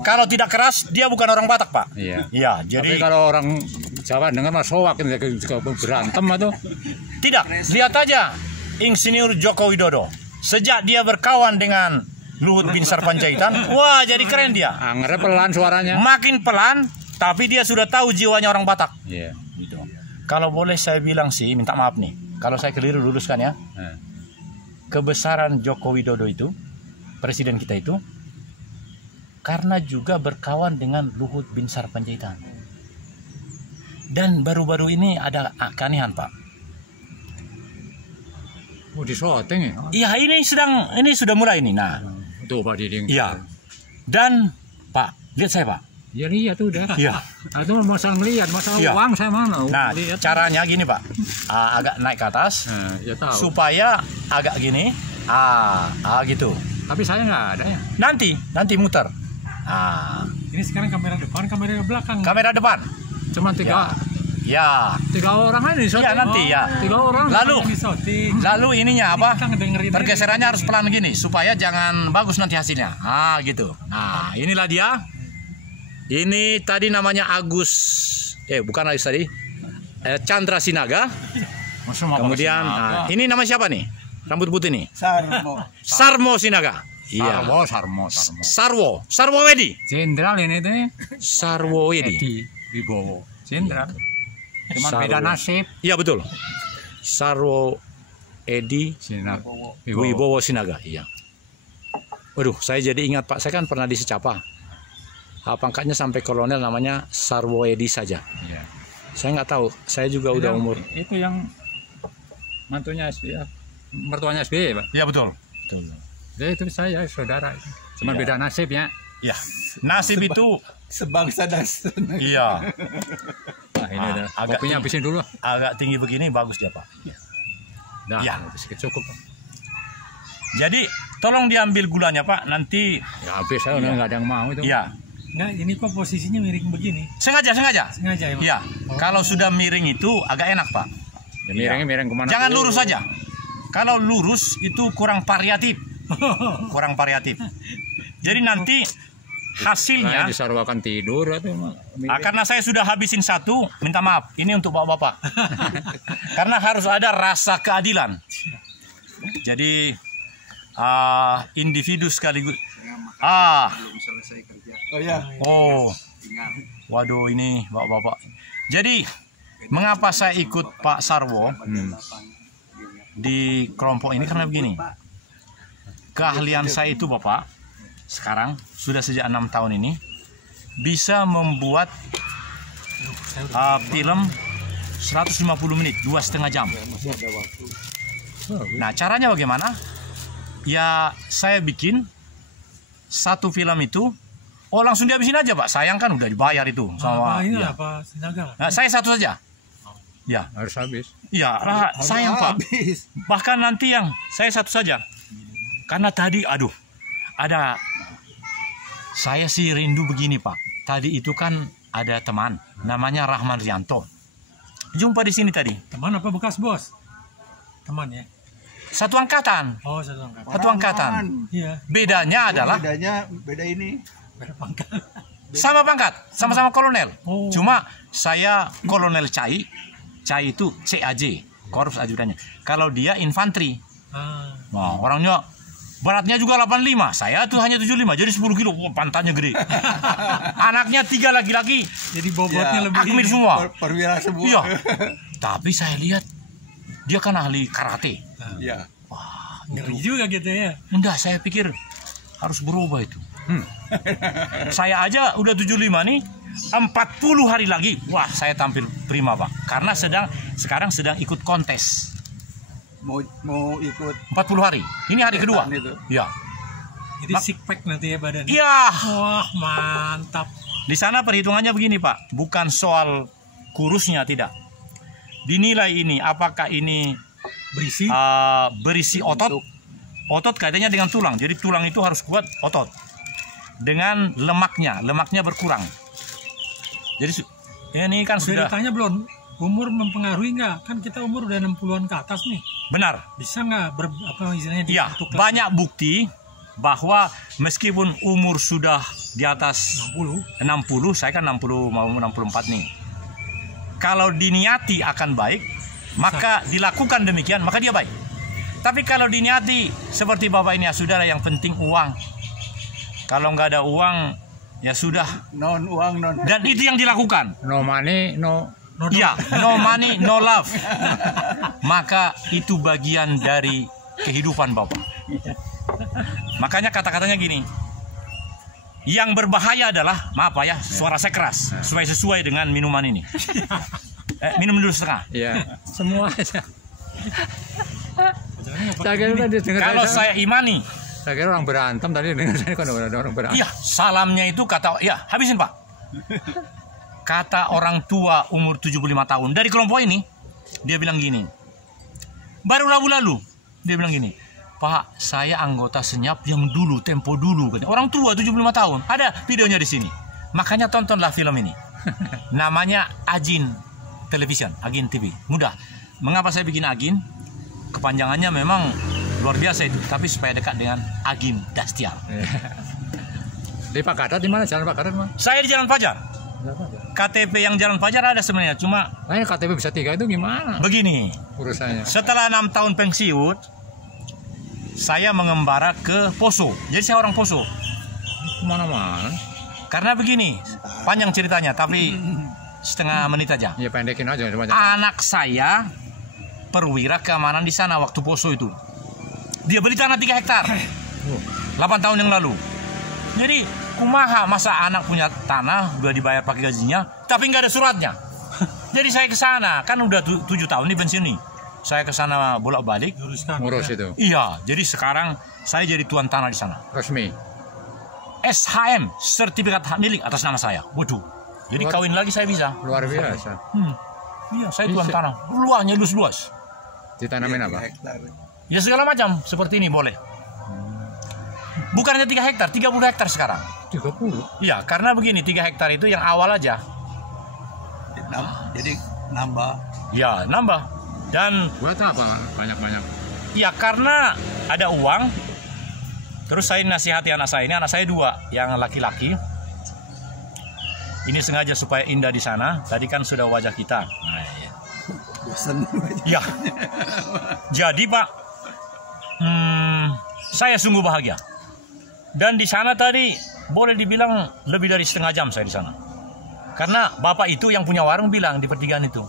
Kalau tidak keras, dia bukan orang Batak, Pak. Iya. Iya, jadi Tapi kalau orang Jawa dengar mas soak juga berantem atau tidak. Lihat aja Insinyur Joko Widodo. Sejak dia berkawan dengan Luhut Binsar Panjaitan, wah jadi keren dia. anggernya pelan suaranya. Makin pelan, tapi dia sudah tahu jiwanya orang Batak. Iya. Gitu. Kalau boleh saya bilang sih, minta maaf nih. Kalau saya keliru luruskan ya. Kebesaran Joko Widodo itu, presiden kita itu, karena juga berkawan dengan Luhut Binsar Panjaitan. Dan baru-baru ini ada keanehan, Pak. Oh di syuting ya? Iya, ini sudah mulai ini. Nah, Tuh Pak Diding. iya. Dan Pak, lihat saya, Pak. Ya lihat tuh udah. Iya. Itu masalah ngelihat, masalah Iya. uang saya mana? Nah, lihat. caranya gini, Pak. Agak naik ke atas Ya tahu. supaya agak gini. Gitu. Tapi saya nggak ada ya. Nanti muter. Ini sekarang kamera depan, kamera belakang. Kamera depan. Cuma tiga Ya. orang aja di syuting. Ya, nanti ya. 3 orang. Lalu ininya apa? Kita ngedengerin Pergeserannya harus pelan gini supaya jangan bagus nanti hasilnya. Gitu. Nah, inilah dia. Ini tadi namanya bukan Agus tadi. Chandra Sinaga. Kemudian ini nama siapa nih? Rambut putih nih. Sarmo Sinaga. Iya. Sarwo Wedi. Jenderal ini tuh. Sarwo Wedi. Edi Wibowo. Jenderal. Cuma Sarwo. beda nasib. Iya betul. Sarwo Edi Sinaga. Wibowo Sinaga. Iya. Waduh, saya jadi ingat Pak. Saya kan pernah di Secapa. Pangkatnya sampai kolonel, namanya Sarwo Edi saja. Iya. Saya nggak tahu. Saya juga udah umur. Itu yang mantunya SBY. Mertuanya SBY, Pak. Iya betul. Ya, itu saya saudara. Cuma Iya. beda nasib ya. Ya. Nasib itu. Sebangsa dan Iya. Nah, ini udah. agak Kopinya tinggi. habisin dulu. Agak tinggi begini bagus dia Pak. Nah, Ya. cukup. Jadi tolong diambil gulanya Pak. Nanti. Ya habis saya udah nggak ada yang mau itu. Iya. Enggak, ini kok posisinya miring begini? Sengaja. Sengaja ya, Pak? Iya. Kalau sudah miring itu agak enak Pak. Ya, miring kemana? Jangan dulu. lurus saja. Kalau lurus itu kurang variatif. Jadi nanti Saya hasilnya. disarwakan tidur atau Karena saya sudah habisin satu, minta maaf. Ini untuk bapak-bapak. Karena harus ada rasa keadilan. Jadi individu sekaligus. Oh, waduh ini bapak-bapak. Jadi mengapa saya ikut Pak Sarwo di kelompok ini karena begini. Keahlian saya itu Bapak sekarang sudah sejak 6 tahun ini bisa membuat film 150 menit, 2,5 jam. Nah, caranya bagaimana? Ya, saya bikin satu film itu, langsung dihabisin aja, Pak. Sayang kan udah dibayar itu sama. Apa Sinaga? Nah, saya satu saja. Ya, harus habis. ya, sayang Pak. Bahkan nanti yang saya satu saja. Karena tadi, saya sih rindu begini Pak. Tadi itu kan ada teman, namanya Rahman Rianto. Jumpa di sini tadi. Teman apa bekas bos? Teman ya? Satu angkatan. Oh, satu angkatan. Satu angkatan. Iya. Bedanya adalah Beda ini. Beda pangkat. sama pangkat, sama-sama kolonel. Oh. Cuma saya kolonel Cai itu CAJ, Korps Ajudannya. Kalau dia infanteri. Nah, orangnya beratnya juga 85, saya tuh hanya 75, jadi 10 kilo. Wah, pantatnya gede. Anaknya 3 laki-laki. Jadi bobotnya lebih. Akmil semua. Perwira semua. Iya. Tapi saya lihat dia kan ahli karate. Iya. Wah, Ngeri juga gitu ya. enggak, saya pikir harus berubah itu. Saya aja udah 75 nih, 40 hari lagi, wah saya tampil prima Pak. Karena sekarang sedang ikut kontes. Mau ikut 40 hari. Ini hari kedua. itu. Iya. Jadi six pack nanti ya badannya. Iya. Wah, mantap. Di sana perhitungannya begini Pak, bukan soal kurusnya, tidak. Dinilai ini apakah ini Berisi. berisi otot. Otot kaitannya dengan tulang. Jadi tulang itu harus kuat, otot. Dengan lemaknya berkurang. Jadi ini kan Sudah sudah ditanya belum? Umur mempengaruhi nggak? Kan kita umur udah 60-an ke atas nih. benar. Bisa nggak istilahnya Iya, dibentuk lagi? banyak bukti bahwa meskipun umur sudah di atas 60, saya kan 60 mau 64 nih. Kalau diniati akan baik, maka dilakukan demikian, maka dia baik. Tapi kalau diniati seperti Bapak ini, ya sudah, yang penting uang. Kalau nggak ada uang, ya sudah. Non uang non. Dan itu yang dilakukan. No money, no Ya, no money, no love. Maka itu bagian dari kehidupan Bapak. Makanya kata-katanya gini. Yang berbahaya adalah, maaf Pak ya, suara saya keras, supaya sesuai dengan minuman ini. Minum dulu setengah. Iya, semua aja. Saya kira tadi dengar Kalau saya imani, saya kira orang berantem tadi dengar saya kan ada orang berantem. iya, salamnya itu kata, ya habisin Pak. Kata orang tua umur 75 tahun dari kelompok ini, dia bilang gini. Baru Rabu lalu, dia bilang gini, Pak, saya anggota senyap yang dulu, tempo dulu. Orang tua 75 tahun, ada videonya di sini. Makanya tontonlah film ini. Namanya Agin Television, Agin TV. Mudah. Mengapa saya bikin Agin? Kepanjangannya memang luar biasa itu, tapi supaya dekat dengan Agim Dastiar. Di Pak Gatot di mana? Jalan Pak Gatot mana? Saya di Jalan Fajar. KTP yang Jalan Fajar ada sebenarnya, cuma KTP bisa 3 itu gimana? begini. Urusannya. Setelah 6 tahun pensiun, saya mengembara ke Poso. Jadi saya orang Poso. Kemana-mana. Karena begini, panjang ceritanya, tapi setengah menit aja. Ya pendekin aja. Anak saya perwira keamanan di sana waktu Poso itu. Dia beli tanah 3 hektar 8 tahun yang lalu. Jadi kumaha masa anak punya tanah udah dibayar pakai gajinya, tapi nggak ada suratnya. Jadi saya ke sana, kan udah 7 tahun nih pensiun nih. Saya ke sana bolak-balik Ngurus itu. Iya, jadi sekarang saya jadi tuan tanah di sana. Resmi. SHM, sertifikat hak milik atas nama saya. Waduh. Jadi kawin lagi saya bisa. Luar biasa. Iya, saya tuan Bisa. tanah. Luasnya luas. Ditanamin apa? Hektar. Ya segala macam seperti ini boleh. Bukan hanya 3 hektar, 30 hektar sekarang. 30. Iya, karena begini, 3 hektar itu yang awal aja. Jadi nambah. Ya, nambah. Dan Buat apa banyak-banyak? ya karena ada uang. Terus saya nasihati anak saya ini, anak saya 2, yang laki-laki. Ini sengaja supaya indah di sana. Tadi kan sudah wajah kita. Nah, ya. Bosan. Ya. Jadi Pak, saya sungguh bahagia. Dan di sana tadi boleh dibilang lebih dari setengah jam saya di sana. Karena bapak itu yang punya warung bilang di pertigaan itu,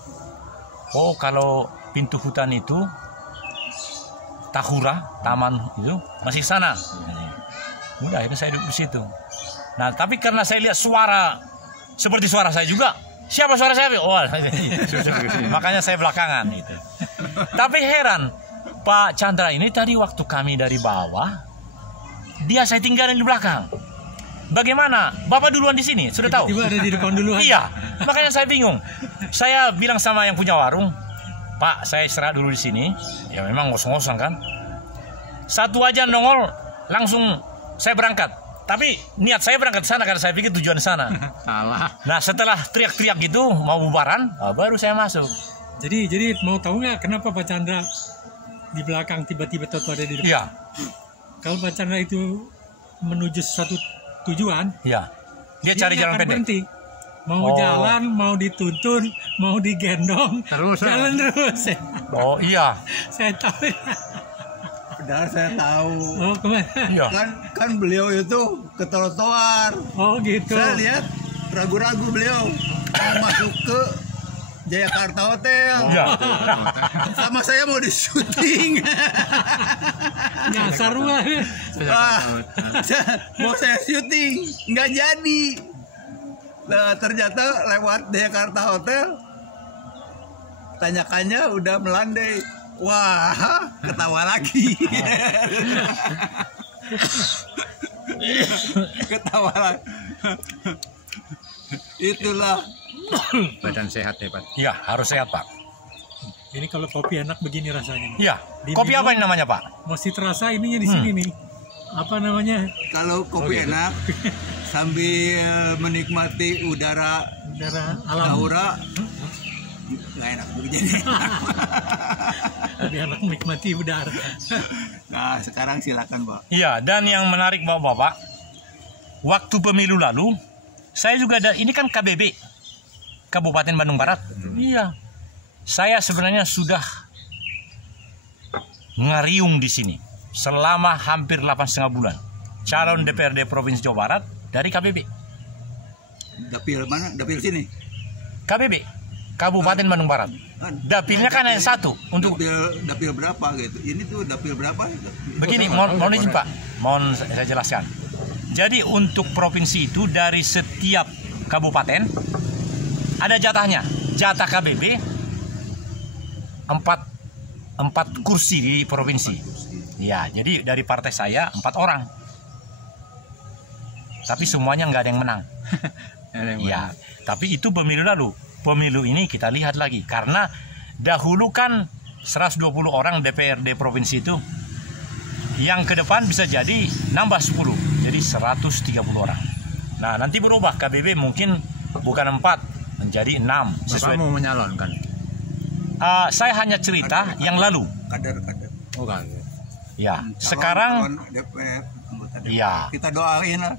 oh kalau pintu hutan itu Tahura, taman itu masih sana. Udah, akhirnya saya duduk di situ. Nah, tapi karena saya lihat suara seperti suara saya juga, siapa suara saya? Oh, makanya saya belakangan gitu. Tapi heran, Pak Chandra ini tadi waktu kami dari bawah, dia saya tinggalin di belakang. Bagaimana? Bapak duluan di sini, sudah tahu? Tiba-tiba ada di depan duluan. Iya, makanya saya bingung. Saya bilang sama yang punya warung, Pak, saya istirahat dulu di sini. Ya memang ngos-ngosan kan. Satu aja nongol, langsung saya berangkat. Tapi niat saya berangkat ke sana karena saya pikir tujuan di sana. Salah. Nah, setelah teriak-teriak gitu mau bubaran, baru saya masuk. Jadi mau tahu nggak kenapa Pak Chandra di belakang tiba-tiba tahu ada di depan? Iya, Kalau Pak Chandra itu menuju suatu tujuan, iya. Dia cari nggak jalan akan pendek. berhenti. Mau Oh. jalan, mau dituntun, mau digendong, Terus, jalan terus. Oh iya, Saya tahu. Padahal saya tahu. Oh kemana? iya. Kan beliau itu ke trotoar. Oh gitu. Saya lihat ragu-ragu beliau mau masuk ke Jayakarta Hotel. Iya. Sama saya mau di syuting. Nyasar mah. Wah, mau saya syuting nggak jadi. Nah, ternyata lewat Jayakarta Hotel, tanyakannya udah melandai. Wah, ketawa lagi. Ketawa lagi. Itulah. Badan sehat hebat. Iya, harus sehat, Pak. Ini kalau kopi enak begini rasanya. Iya. Di Kopi minum. apa ini namanya, Pak? Masih terasa ininya di sini nih. Apa namanya? Kalau kopi enak sambil menikmati udara Udara alam. Tahura, nggak enak begini. Lebih enak menikmati udara. Nah sekarang silakan Pak. Iya, dan yang menarik Bapak-bapak, waktu pemilu lalu, saya juga ada, ini kan KBB, Kabupaten Bandung Barat. Iya, saya sebenarnya sudah ngariung di sini selama hampir 8,5 bulan. Calon DPRD Provinsi Jawa Barat dari KBB. Dapil mana? Dapil sini. KBB, Kabupaten Bandung Barat. Dapilnya kan hanya satu untuk. Dapil berapa gitu? Ini tuh dapil berapa? Begini, mohon izin Pak, mohon saya jelaskan. Jadi untuk provinsi itu dari setiap kabupaten ada jatahnya. Jatah KBB 4 kursi di provinsi. Ya, jadi dari partai saya 4 orang. Tapi semuanya nggak ada yang menang. Ya, tapi itu pemilu lalu. Pemilu ini kita lihat lagi karena dahulu kan 120 orang DPRD provinsi itu, yang ke depan bisa jadi nambah 10, jadi 130 orang. Nah, nanti berubah KBB mungkin bukan 4 menjadi 6 Bapak mau menyalonkan? Saya hanya cerita yang lalu. Kader. Oh kan. Ya, sekarang DPR, anggota DPR. ya, Kita doain lah.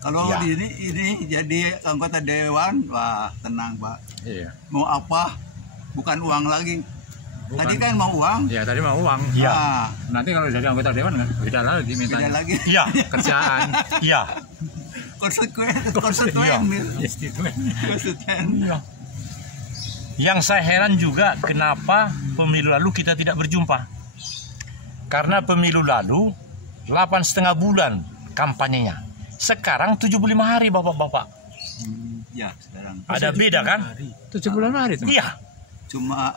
Kalau Ya. ini jadi anggota dewan, wah tenang Pak. Iya. Mau apa? Bukan uang lagi. Bukan. Tadi kan mau uang. Ya tadi mau uang. ya, Nah, Nanti kalau jadi anggota dewan kan beda lagi beda mintanya. lagi. ya, Kerjaan. ya, Konsekuen. Iya. Konsekuen. ya. Yang saya heran juga kenapa pemilu lalu kita tidak berjumpa. Karena pemilu lalu 8,5 bulan kampanyenya. Sekarang 75 hari Bapak-bapak. Ya, sekarang Ada beda kan? 7 bulan hari itu. Iya. cuma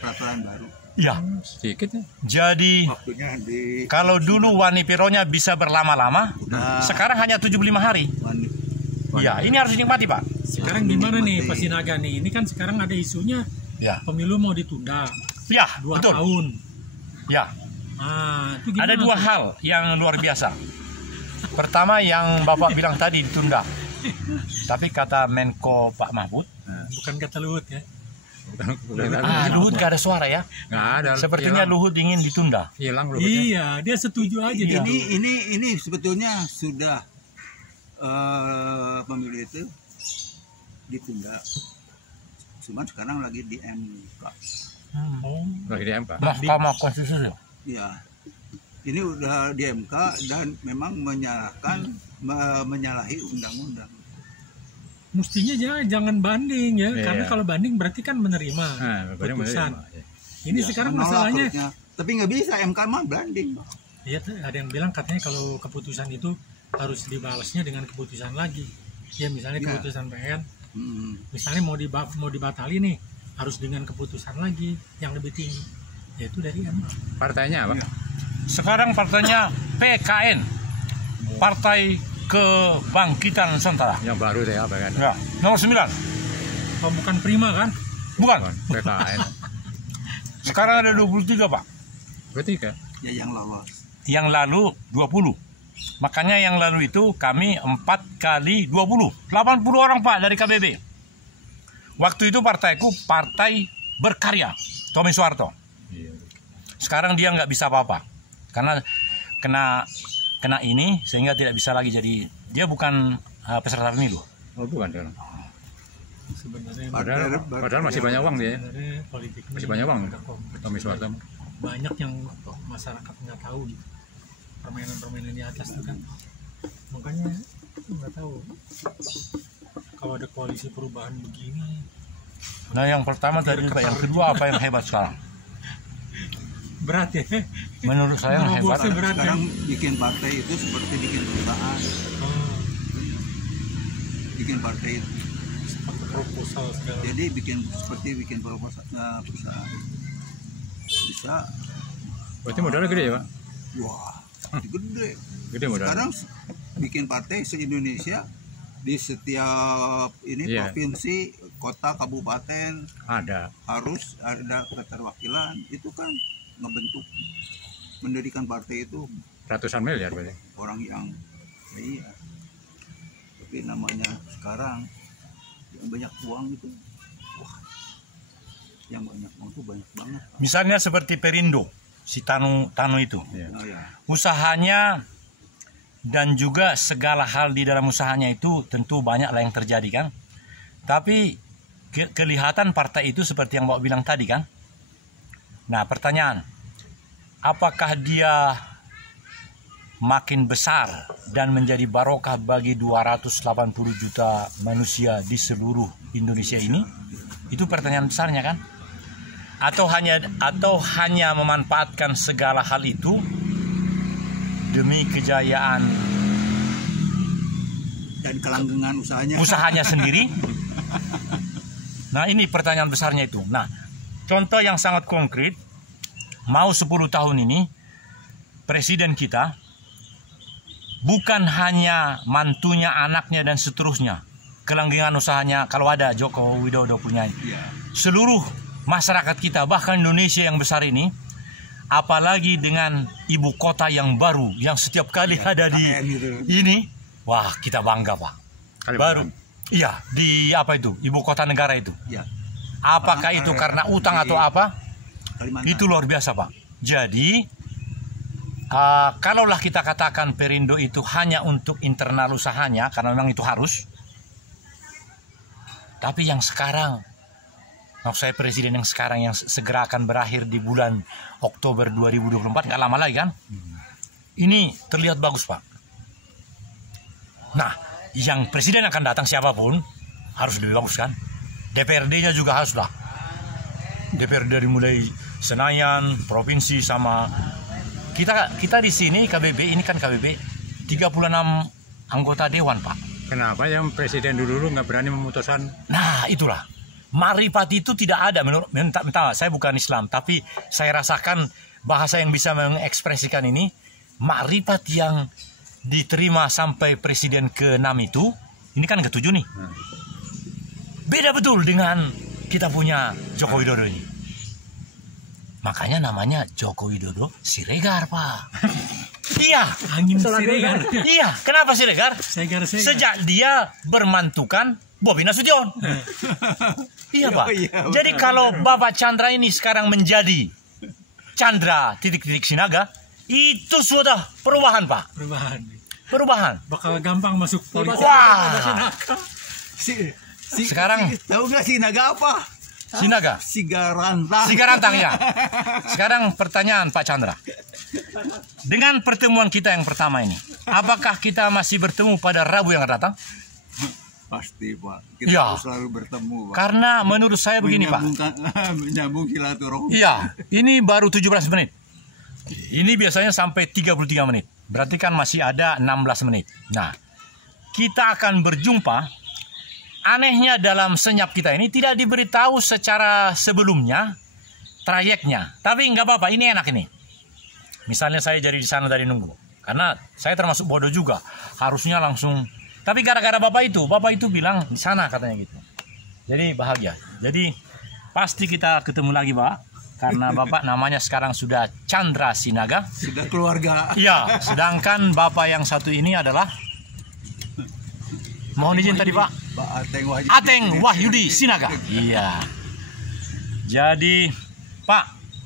peraturan baru. Iya. Sedikit ya. Jadi Waktunya di kalau dulu Wani Pironya bisa berlama-lama, udah sekarang hanya 75 hari. Iya, ini harus dinikmati, Pak. Sekarang gimana nih Pak Sinaga nih? Ini kan sekarang ada isunya Ya. pemilu mau ditunda Ya, 2 betul. tahun. Ya. Itu gimana Ada 2 tuh? hal yang luar biasa. Pertama yang Bapak bilang tadi ditunda. Tapi kata Menko Pak Mahfud, Bukan kata Luhut ya. Luhut gak ada suara ya. Nggak ada. Sepertinya hilang. Luhut ingin ditunda. Hilang Luhut. Iya, dia setuju aja dia. ini sebetulnya sudah pemilu itu ditunda. Cuman sekarang lagi di MK. Oh, Lagi di MK. Mahkamah Konstitusi. Ya. Ini udah di MK dan memang menyalahi undang-undang. mestinya jangan banding ya, Iya. karena kalau banding berarti kan menerima Nah, putusan. ya. Ini Ya, sekarang menolak masalahnya, harusnya. Tapi nggak bisa MK mah banding. ya ada yang bilang katanya kalau keputusan itu harus dibalasnya dengan keputusan lagi. Ya misalnya Ya. keputusan PN, Hmm. misalnya mau dibatali nih, harus dengan keputusan lagi yang lebih tinggi, yaitu dari MK. Partainya apa? Sekarang partainya PKN, Partai Kebangkitan Nusantara. Yang baru deh apa kan? Ya, nomor 9. Oh, bukan Prima kan? Bukan. PKN. Sekarang ada 23, Pak. Berarti kan? Ya yang lolos. Yang lalu 20. Makanya yang lalu itu kami 4 kali 20. 80 orang, Pak, dari KBB. Waktu itu partaiku Partai Berkarya, Tommy Soeharto. Iya. Sekarang dia nggak bisa apa-apa. Karena kena ini sehingga tidak bisa lagi jadi, dia bukan peserta pemilu. Oh bukan kan? Sebenarnya Padahal masih banyak uang dia. sebenarnya politik ini Masih banyak uang. agak kompleks. Tommy Soeharto. Banyak yang masyarakat nggak tahu gitu, permainan-permainan di atas itu kan, makanya nggak tahu kalau ada koalisi perubahan begini. Nah, yang pertama tadi, Pak. Yang kedua apa yang hebat sekarang? Berat ya. Menurut saya yang hebat. Nerobosnya berat ya. Sekarang bikin partai itu seperti bikin perusahaan. Oh, Bikin partai itu. pakai proposal segala. Jadi seperti bikin perusahaan. Bisa. Berarti modalnya gede ya Pak? Wah, gede. Gede modalnya. Sekarang bikin partai se-Indonesia di setiap ini Iya. provinsi, kota, kabupaten Ada. harus ada keterwakilan. Itu kan ngebentuk, mendirikan partai itu Ratusan miliar berarti. orang yang iya. Tapi namanya sekarang yang banyak uang itu, wah, Yang banyak itu banyak banget. Misalnya seperti Perindo, si Tanu itu. Oh, ya. Usahanya dan juga segala hal di dalam usahanya itu tentu banyak lah yang terjadi kan. Tapi kelihatan partai itu seperti yang Bapak bilang tadi kan. Nah pertanyaan, apakah dia makin besar dan menjadi barokah bagi 280 juta manusia di seluruh Indonesia ini? Itu pertanyaan besarnya kan? Atau hanya memanfaatkan segala hal itu demi kejayaan Dan kelanggengan usahanya sendiri? Nah ini pertanyaan besarnya itu. Nah contoh yang sangat konkret, mau 10 tahun ini presiden kita bukan hanya mantunya, anaknya dan seterusnya, kelanggengan usahanya kalau ada Joko Widodo punya, seluruh masyarakat kita bahkan Indonesia yang besar ini, apalagi dengan ibu kota yang baru yang setiap kali ada di ini, wah kita bangga Pak. Baru iya di apa itu ibu kota negara itu. Apakah itu karena utang atau apa? Itu luar biasa Pak. Jadi kalaulah kita katakan Perindo itu hanya untuk internal usahanya karena memang itu harus. Tapi yang sekarang, maksud saya presiden yang sekarang yang segera akan berakhir di bulan Oktober 2024, nggak lama lagi kan? Ini terlihat bagus Pak. Nah, yang presiden akan datang siapapun harus lebih bagus kan? DPRD-nya juga harus lah. DPRD dari mulai Senayan, provinsi sama kita di sini KBB, ini kan KBB 36 anggota dewan Pak. Kenapa yang presiden dulu nggak berani memutuskan? Nah itulah, marifat itu tidak ada menurut saya bukan Islam, tapi saya rasakan bahasa yang bisa mengekspresikan ini, marifat yang diterima sampai presiden ke-6 itu, ini kan ke-7 nih. Beda betul dengan kita punya Joko Widodo ini. Makanya namanya Joko Widodo Siregar Pak. Iya, Angin Siregar. iya, kenapa Siregar? Segar. Sejak dia bermantukan Bobi Nasution. Iya Pak. Jadi kalau Bapak Chandra ini sekarang menjadi Chandra titik-titik Sinaga, itu sudah perubahan Pak. Perubahan. Bakal gampang masuk politik. Wah. Sekarang tahu nggak Sinaga apa? Sinaga. Sigarantang ya. Sekarang pertanyaan Pak Chandra. Dengan pertemuan kita yang pertama ini, apakah kita masih bertemu pada Rabu yang akan datang? Pasti Pak. Kita Ya. harus selalu bertemu Pak. Karena menurut saya begini Pak. Menyambung silaturahmi. Iya, ini baru 17 menit. Ini biasanya sampai 33 menit. Berarti kan masih ada 16 menit. Nah, kita akan berjumpa. Anehnya dalam senyap kita ini tidak diberitahu secara sebelumnya trayeknya. Tapi nggak apa-apa, ini enak ini. Misalnya saya jadi di sana dari nunggu. Karena saya termasuk bodoh juga. Harusnya langsung. Tapi gara-gara Bapak itu bilang di sana katanya gitu. Jadi bahagia. Jadi pasti kita ketemu lagi Pak. Karena Bapak namanya sekarang sudah Chandra Sinaga. Sudah keluarga. Iya, sedangkan Bapak yang satu ini adalah, mohon izin tadi Pak, Pak Ateng Wahyudi Sinaga. Iya. Jadi Pak,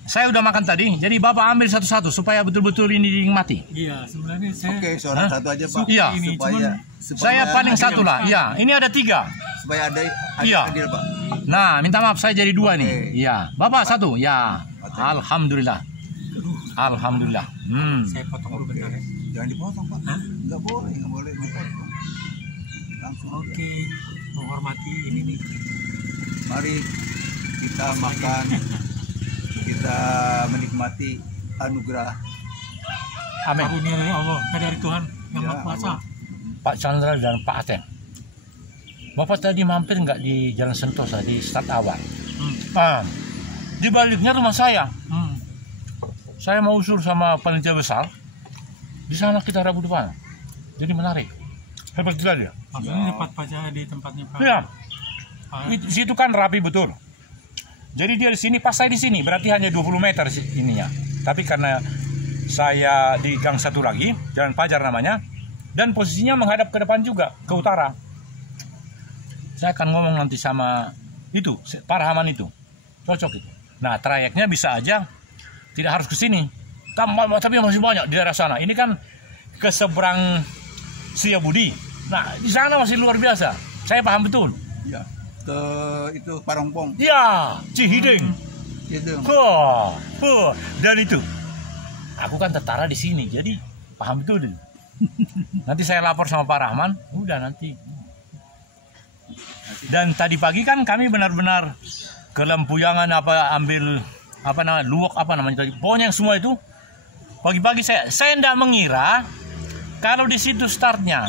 saya udah makan tadi. Jadi Bapak ambil satu-satu supaya betul-betul ini dinikmati. Iya, sebenarnya saya. Oke, seorang satu aja Pak. Iya. Supaya Saya paling satu lah. Iya, ini ada 3. supaya ada Iya. adil Pak. Nah, minta maaf saya jadi 2 nih. Iya. Bapak 1. Ya. Alhamdulillah. Alhamdulillah. Saya potong dulu bentar ya. Jangan dipotong Pak. Hah? Nggak boleh motong. Langsung aja. Oke, menghormati ini nih. Mari kita makan, kita menikmati anugerah. Amin. Karunia dari Allah, dari Tuhan yang Ya, Maha Kuasa. Pak Chandra dan Pak Ateng. Bapak tadi mampir nggak di Jalan Sentosa di start awal? Di baliknya rumah saya. Saya mau usul sama panitia besar. Di sana kita Rabu depan. Jadi menarik. Hebat juga dia. Maksudnya dapat pajak di tempatnya Pak. Iya. Di situ kan rapi betul. Jadi dia di sini, pas saya di sini, berarti hanya 20 meter ininya. Tapi karena saya di gang satu lagi, Jalan Pajar namanya, dan posisinya menghadap ke depan juga, ke utara. Saya akan ngomong nanti sama itu, Pak Rahman itu. cocok itu. Nah, trayeknya bisa aja tidak harus ke sini. Tapi masih banyak di daerah sana. Ini kan ke seberang Setiabudi. Nah, di sana masih luar biasa. Saya paham betul. Ya, ke itu Parongpong. Ya, Cihideng. Gitu. Dan itu. Aku kan tertara di sini, jadi paham betul itu. Nanti saya lapor sama Pak Rahman, udah nanti. Dan tadi pagi kan kami benar-benar ke Lempuyangan ambil luwak tadi. Pokoknya yang semua itu pagi-pagi saya tidak mengira kalau di situ startnya.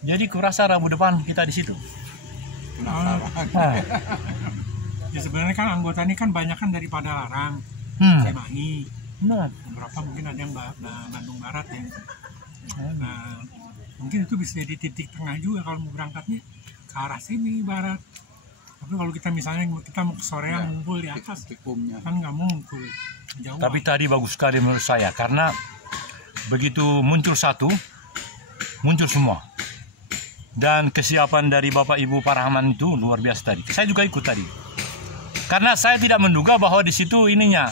Jadi kurasa Rabu depan kita di situ. Nah. Ya sebenarnya kan anggota ini kan banyak kan dari Padalarang, Cimahi. Beberapa mungkin ada yang Bandung Barat ya. Nah, mungkin itu bisa jadi titik tengah juga kalau mau berangkatnya ke arah sini barat. Tapi kalau kita misalnya kita mau ke sorean ngumpul di atas, kan nggak ngumpul jauh. Tapi tadi bagus sekali menurut saya karena begitu muncul satu, muncul semua. Dan kesiapan dari Bapak Ibu Pak Rahman itu luar biasa tadi. Saya juga ikut tadi. Karena saya tidak menduga bahwa di situ ininya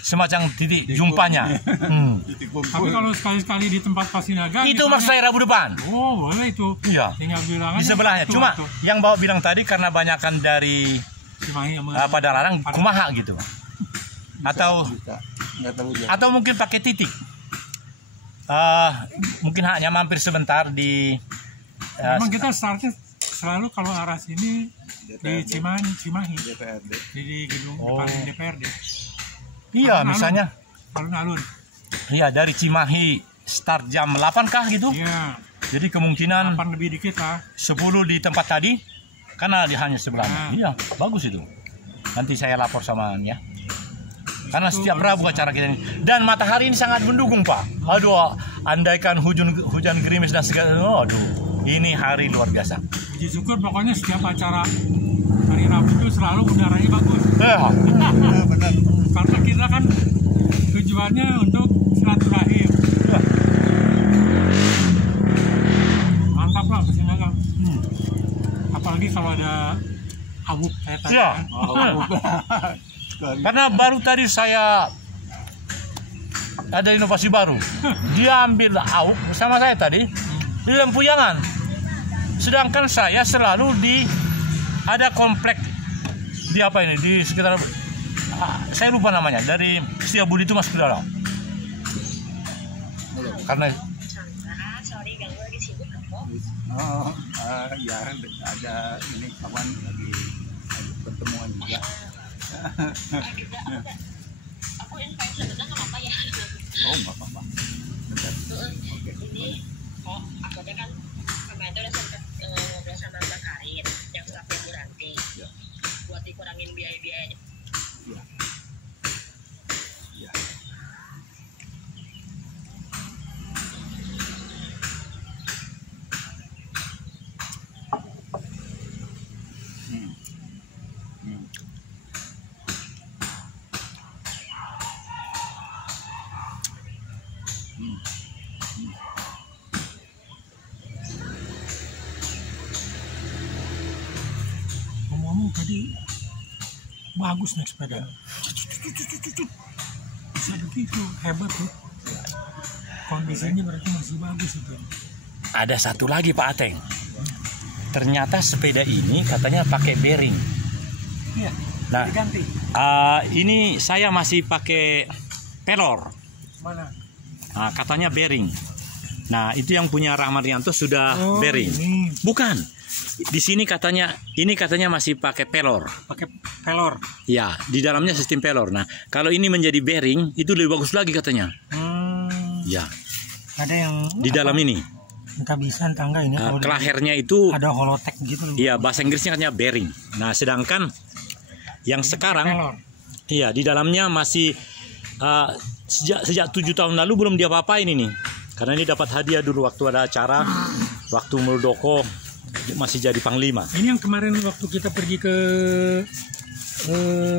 semacam titik jumpanya. Tapi kalau sekali-sekali di tempat Pasinaga itu maksud saya Rabu depan. Oh, boleh itu. Iya. Tinggal bilang di sebelahnya. Cuma yang bawa bilang tadi karena banyakan dari Padalarang kumaha gitu. Atau mungkin pakai titik. Mungkin hanya mampir sebentar di memang kita startnya selalu kalau arah sini di Cimahi. DPRD. Di gedung depan DPRD. Iya, misalnya alun-alun. Iya, dari Cimahi start jam 8 kah gitu? Iya. Jadi kemungkinan 8 lebih dikit lah. 10 di tempat tadi karena hanya sebelahnya. Iya, bagus itu. Nanti saya lapor sama ya. Karena setiap Rabu acara kita ini. Dan matahari ini sangat mendukung, Pak. Aduh, andaikan hujan gerimis dan segala. Aduh, ini hari luar biasa. Puji syukur pokoknya setiap acara hari Rabu itu selalu udaranya bagus. Benar. Karena kita kan tujuannya untuk silaturahim. Mantap lah Pasinaga. Apalagi kalau ada awuk kayak tadi. Ya. Kan. Karena baru tadi saya ada inovasi baru. Dia ambil awuk bersama saya tadi di Lempuyangan. Sedangkan saya selalu ada komplek di apa ini di sekitar saya lupa namanya, dari Setiabudi itu masuk ke dalam. Karena ya ada ini kawan lagi pertemuan juga. Aku invite sebenarnya nggak apa-apa ya. Oh, nggak apa-apa. Oke. Ini akhirnya kan kemarin udah sempat ngobrol sama Mbak Karin yang staffnya Bu Ranti buat dikurangin biaya-biayanya. Ya. Ngomong tadi bagus naik sepeda. Bisa begitu, hebat tuh. Kondisinya berarti masih bagus itu. ada satu lagi Pak Ateng. Ternyata sepeda ini katanya pakai bearing. Iya. Nah, Diganti. ini saya masih pakai pelor. Mana? Nah, katanya bearing. Nah, itu yang punya Rahman Rianto sudah bearing. Ini. Bukan. Di sini katanya, ini katanya masih pakai pelor. Pakai pelor. Ya, di dalamnya sistem pelor. Nah, kalau ini menjadi bearing, itu lebih bagus lagi katanya. Ya, Ada yang di dalam ini. kehabisan tangga ini. Kalau Kelahernya itu, ada holotek gitu. iya, bahasa Inggrisnya katanya bearing. Nah, sedangkan yang sekarang, Pelor. iya, di dalamnya masih sejak 7 tahun lalu belum dia apa-apain ini. Karena ini dapat hadiah dulu waktu ada acara, waktu Muldoko masih jadi panglima. Ini yang kemarin waktu kita pergi ke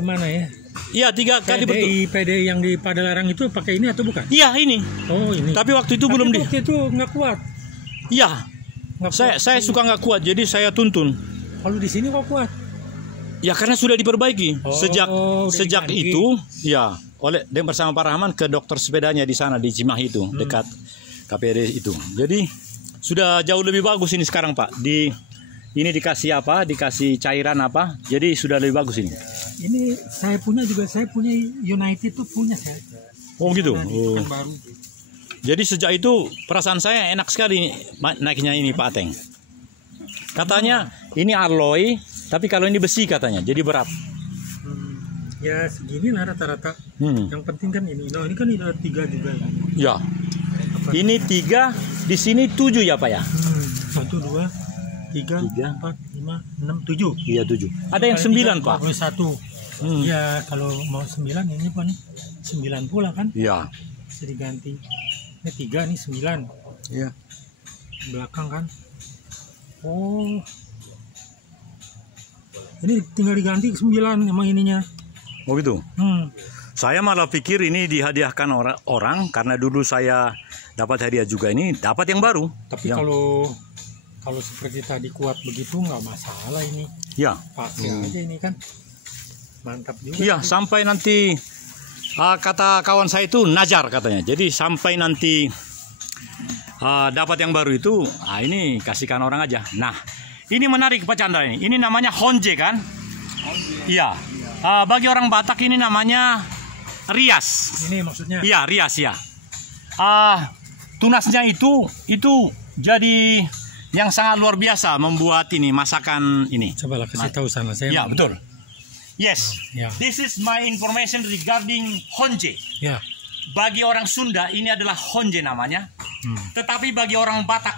mana ya? Iya, 3 kali betul. PDI yang di Padalarang itu pakai ini atau bukan? Iya, ini. Oh, ini. Tapi waktu itu belum di. Waktu itu nggak kuat. Iya. Nggak Saya kuat. suka nggak kuat, jadi saya tuntun. Kalau di sini kok kuat? Ya karena sudah diperbaiki udah sejak diganti. itu ya oleh bersama Pak Rahman ke dokter sepedanya di sana di Cimahi itu dekat KPD itu. Jadi sudah jauh lebih bagus ini sekarang Pak. Ini dikasih apa? Dikasih cairan apa? Jadi sudah lebih bagus ini. Ini saya punya United tuh punya saya. Oh gitu. Nah, itu kan baru. Jadi sejak itu perasaan saya enak sekali naiknya ini Pak Ateng. Katanya ini alloy, tapi kalau ini besi katanya, jadi berat. Ya segini lah rata-rata. Yang penting kan ini. Nah ini kan ada 3 juga. Ya. Ini 3, di sini 7 ya Pak ya? 1, 2, 3, 4, 5, 6, 7. Iya 7. Ada yang 9 Pak. 21. Ya kalau mau 9 ini Pak nih 9 pula kan. Iya. Bisa diganti. Ini 3 nih 9. Iya. Belakang kan. Oh. Ini tinggal diganti ke 9 emang ininya. Oh gitu. Saya malah pikir ini dihadiahkan orang karena dulu saya dapat hadiah juga, ini dapat yang baru. Tapi kalau seperti tadi kuat begitu nggak masalah ini. Ya. Pakai aja ini kan. Mantap juga. Iya, sampai nanti kata kawan saya itu najar katanya. Jadi sampai nanti dapat yang baru itu, ini kasihkan orang aja. Nah, ini menarik Pak Chandra ini. Ini namanya Honje kan? Iya. Bagi orang Batak ini namanya rias. Ini maksudnya. Iya, rias ya. Tunasnya itu jadi yang sangat luar biasa membuat ini masakan ini. Coba lah kasih tahu sana saya. Ya, betul. Yes. Ya. This is my information regarding Honje. Ya. Bagi orang Sunda ini adalah Honje namanya. Tetapi bagi orang Batak,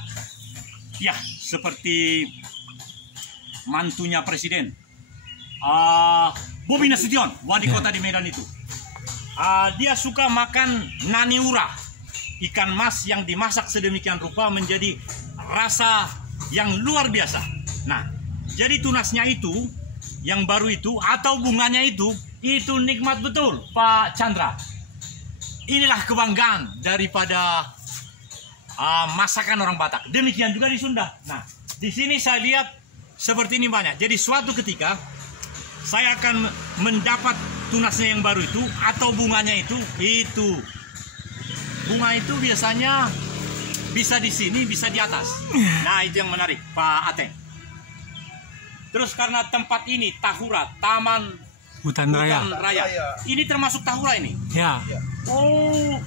ya seperti mantunya presiden Bobi Nasution, wali kota di Medan itu. Dia suka makan naniura, ikan mas yang dimasak sedemikian rupa menjadi rasa yang luar biasa. Nah, jadi tunasnya itu, yang baru itu atau bunganya itu nikmat betul Pak Chandra. Inilah kebanggaan daripada masakan orang Batak. Demikian juga di Sunda. Nah, di sini saya lihat seperti ini banyak. Jadi suatu ketika saya akan mendapat tunasnya yang baru itu atau bunganya itu. Bunga itu biasanya bisa di sini, bisa di atas. Nah, itu yang menarik Pak Ateng. Terus karena tempat ini Tahura, Taman Hutan Raya. Ini termasuk Tahura ini. Ya. Oh,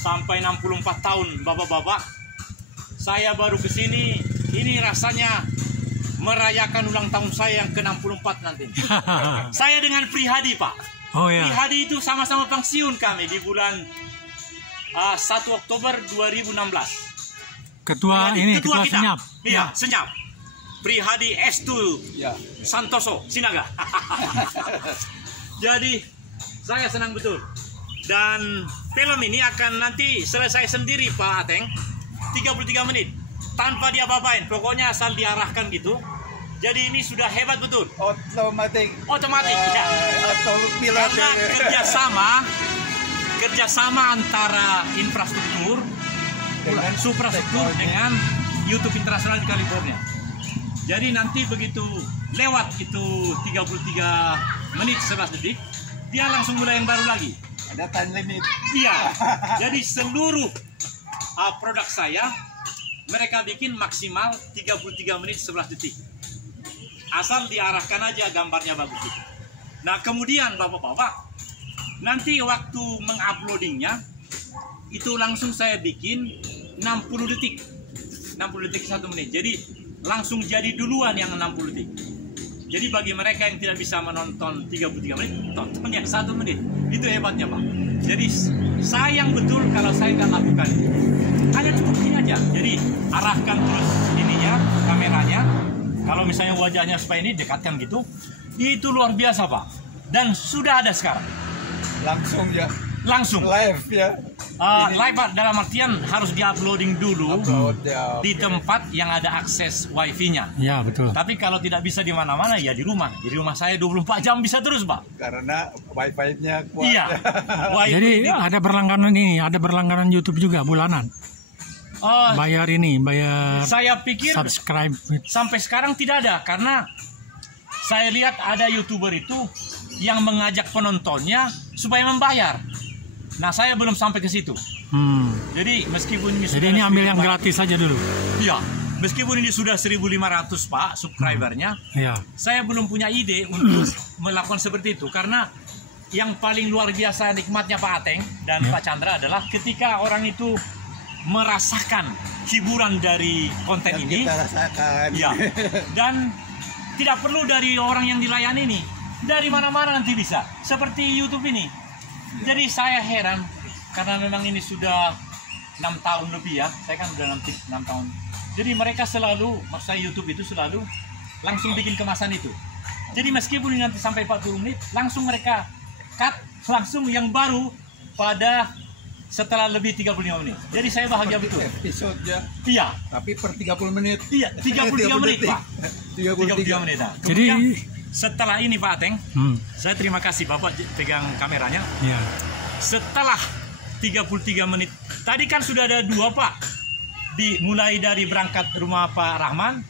sampai 64 tahun bapak-bapak. Saya baru ke sini. Ini rasanya merayakan ulang tahun saya yang ke-64 nanti. Saya dengan Prihadi, Pak. Oh ya. Prihadi itu sama-sama pensiun kami di bulan 1 Oktober 2016. Ketua Prihadi, ini, ketua ketua kita. Senyap. Iya, Senyap. Prihadi Estu Santoso Sinaga. Jadi saya senang betul. Dan film ini akan nanti selesai sendiri Pak Ateng, 33 menit tanpa dia apa-apain, pokoknya asal diarahkan gitu. Jadi ini sudah hebat betul. Otomatis ya. Karena kerjasama antara infrastruktur suprastruktur dengan YouTube Internasional di California. Jadi nanti begitu lewat itu 33 menit 11 detik, dia langsung mulai yang baru lagi. Ada time limit. Iya. Jadi seluruh produk saya mereka bikin maksimal 33 menit 11 detik. Asal diarahkan aja gambarnya bagus gitu. Nah, kemudian Bapak-bapak, nanti waktu menguploadingnya itu langsung saya bikin 60 detik. 60 detik 1 menit. Jadi langsung jadi duluan yang 60 detik. Jadi bagi mereka yang tidak bisa menonton 33 menit, tonton yang 1 menit. Itu hebatnya, Pak. Jadi sayang betul kalau saya nggak lakukan itu. Hanya cukup ini aja. Jadi arahkan terus ininya, kameranya. Kalau misalnya wajahnya supaya ini dekatkan gitu, itu luar biasa, Pak. Dan sudah ada sekarang. Langsung ya. Langsung. Live ya. Live dalam artian harus di-uploading dulu ya, di tempat yang ada akses wifi-nya. Ya, betul. Tapi kalau tidak bisa di mana-mana ya di rumah. Di rumah saya 24 jam bisa terus, Pak. Karena wifi-nya kuat. Iya. Jadi ada berlangganan ini, ada berlangganan YouTube juga bulanan. Bayar saya pikir subscribe. sampai sekarang tidak ada karena saya lihat ada YouTuber itu yang mengajak penontonnya supaya membayar. Nah, saya belum sampai ke situ. Jadi meskipun ini Jadi ini ambil yang gratis saja dulu. Iya, meskipun ini sudah 1.500 Pak subscribernya, Iya. saya belum punya ide untuk melakukan seperti itu karena yang paling luar biasa nikmatnya Pak Ateng dan Pak Chandra adalah ketika orang itu merasakan hiburan dari konten Yang ini, kita rasakan. ya, dan tidak perlu dari orang yang dilayani ini, dari mana-mana nanti bisa, seperti YouTube ini. Jadi saya heran karena memang ini sudah 6 tahun lebih ya, saya kan udah 6 tahun. Jadi mereka selalu, maksud saya YouTube itu selalu langsung bikin kemasan itu. Jadi meskipun ini nanti sampai 40 menit, langsung mereka cut langsung yang baru pada setelah lebih 35 menit. Jadi saya bahagia betul. Episode ya. Iya, Tapi per 30 menit. iya 33 menit Pak. 33 menit. Nah, kemudian setelah ini Pak Ateng, saya terima kasih Bapak pegang kameranya. Iya. Setelah 33 menit, tadi kan sudah ada 2 Pak. Mulai dari berangkat rumah Pak Rahman,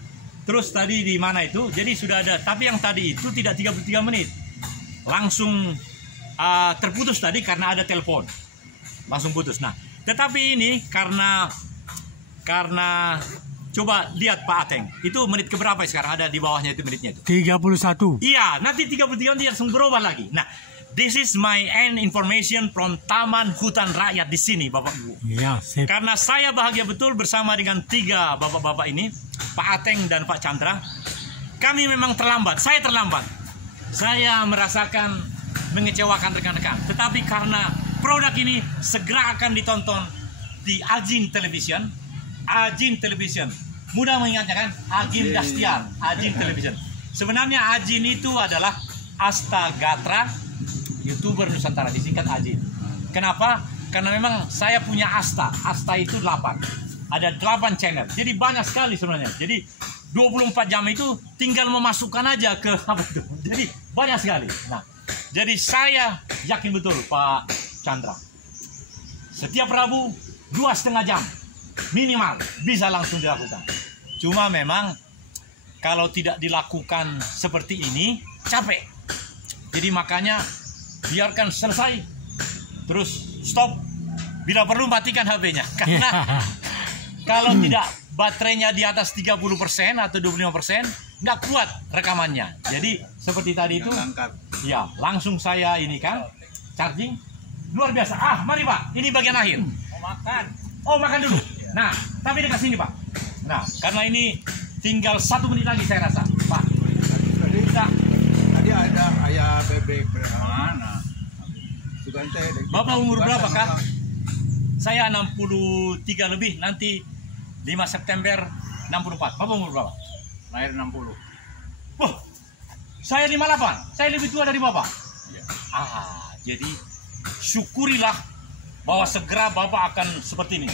terus tadi di mana itu, jadi sudah ada. Tapi yang tadi itu tidak 33 menit. Langsung terputus tadi karena ada telepon. Langsung putus. Nah, tetapi ini karena coba lihat Pak Ateng, itu menit keberapa sekarang ada di bawahnya itu menitnya itu? 31. Iya, nanti 33 dia langsung berubah lagi. Nah, this is my end information from Taman Hutan Rakyat di sini, Bapak Ibu. Iya, sip. Karena saya bahagia betul bersama dengan 3 bapak-bapak ini, Pak Ateng dan Pak Chandra. Kami memang terlambat, saya terlambat. Saya merasakan mengecewakan rekan-rekan. Tetapi karena produk ini segera akan ditonton di Ajin Television. Ajin Television. Mudah mengingatnya kan? Ajin Dastiar, Ajin Television. Sebenarnya Ajin itu adalah Astagatra, YouTuber Nusantara, disingkat Ajin. Kenapa? Karena memang saya punya Asta. Asta itu 8. Ada 8 channel. Jadi banyak sekali sebenarnya. Jadi 24 jam itu tinggal memasukkan aja ke apa itu. Jadi banyak sekali. Nah, jadi saya yakin betul Pak Chandra. Setiap Rabu 2,5 jam minimal bisa langsung dilakukan. Cuma memang kalau tidak dilakukan seperti ini capek. Jadi makanya biarkan selesai, terus stop. Bila perlu matikan HP-nya. Karena kalau tidak baterainya di atas 30% atau 25%, nggak kuat rekamannya. Jadi seperti tadi itu, ya langsung saya ini kan charging luar biasa. Mari Pak, ini bagian akhir. Oh makan dulu. Nah, tapi dekat sini Pak. Nah, karena ini tinggal 1 menit lagi saya rasa, Pak. Tadi ada ayah bebek mana? Bapak umur berapa Kak? Saya 63 lebih, nanti 5 September 64. Bapak umur berapa? Lahir 60. Saya 58. Saya lebih tua dari Bapak. Ya. Jadi syukurilah bahwa segera Bapak akan seperti ini.